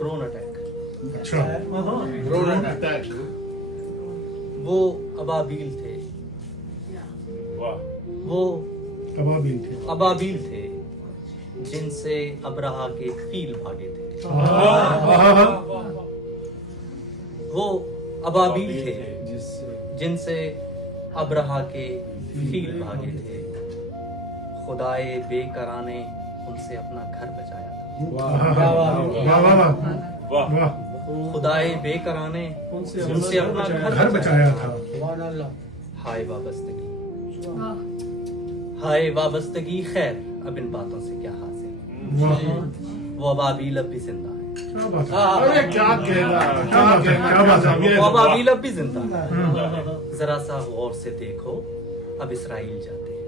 Drone attack. अच्छा drone attack. वो अबाबील थे, वो अबाबील थे जिनसे अब्राहा के फील भागे थे। वो अबाबील थे जिनसे अब्राहा के फील भागे थे। खुदाए बेकरार ने उनसे अपना घर बचाया था। खुदाए बेकरार ने उनसे अपना घर बचाया था। हाय वाबस्तगी, हाय वाबस्तगी, खैर अब इन बातों से क्या हासिल। वो अबाबील अब भी जिंदा है। अरे क्या कहना, क्या बात है। वो अबाबील अब भी जिंदा है। जरा सा गौर से देखो, अब इसराइल जाते हैं।